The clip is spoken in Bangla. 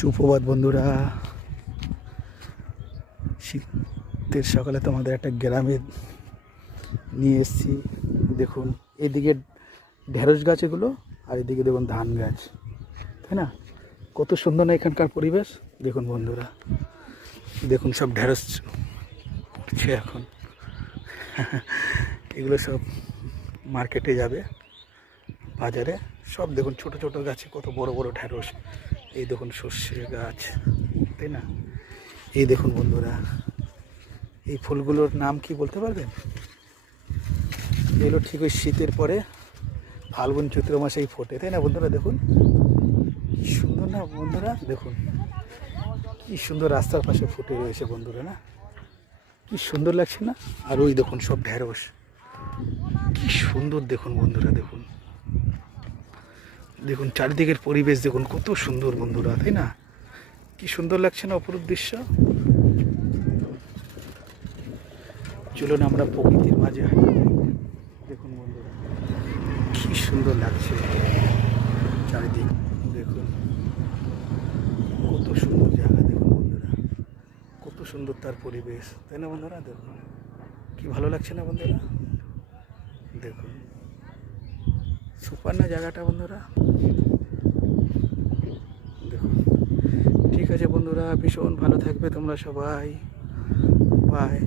সুপ্রভাত বন্ধুরা, শীতের সকালে তোমাদের একটা গ্রামে নিয়ে এসেছি। দেখুন এদিকে ঢেঁড়স গাছ এগুলো, আর এদিকে দেখুন ধান গাছ, তাই না? কত সুন্দর না এখানকার পরিবেশ। দেখুন বন্ধুরা, দেখুন সব ঢেঁড়স উঠছে এখন। এগুলো সব মার্কেটে যাবে, বাজারে। সব দেখুন ছোট ছোট গাছে কত বড় বড় ঢেঁড়স। এই দেখুন সর্ষে গাছ, তাই না? এই দেখুন বন্ধুরা, এই ফুলগুলোর নাম কি বলতে পারবেন? এগুলো ঠিক ওই শীতের পরে ফাল্গুন চৈত্র মাসেই ফোটে, তাই না বন্ধুরা? দেখুন কি সুন্দর না বন্ধুরা, দেখুন কি সুন্দর রাস্তার পাশে ফুটে রয়েছে বন্ধুরা, না কি সুন্দর লাগছে না? আর ওই দেখুন সব ঢেঁড়স, কি সুন্দর দেখুন বন্ধুরা। দেখুন দেখুন চারিদিকের পরিবেশ দেখুন কত সুন্দর বন্ধুরা, তাই না? কি সুন্দর লাগছে না অপরূপ দৃশ্য? চলুন আমরা প্রকৃতির মাঝে হাঁটি। দেখুন বন্ধুরা কি সুন্দর লাগছে চারিদিক। দেখুন কত সুন্দর জায়গা, দেখুন বন্ধুরা কত সুন্দর তার পরিবেশ, তাই না বন্ধুরা? দেখুন কি ভালো লাগছে না বন্ধুরা? দেখুন সুপার না জায়গাটা বন্ধুরা। দেখুন ঠিক আছে বন্ধুরা, ভীষণ ভালো থাকবে তোমরা সবাই। বাই।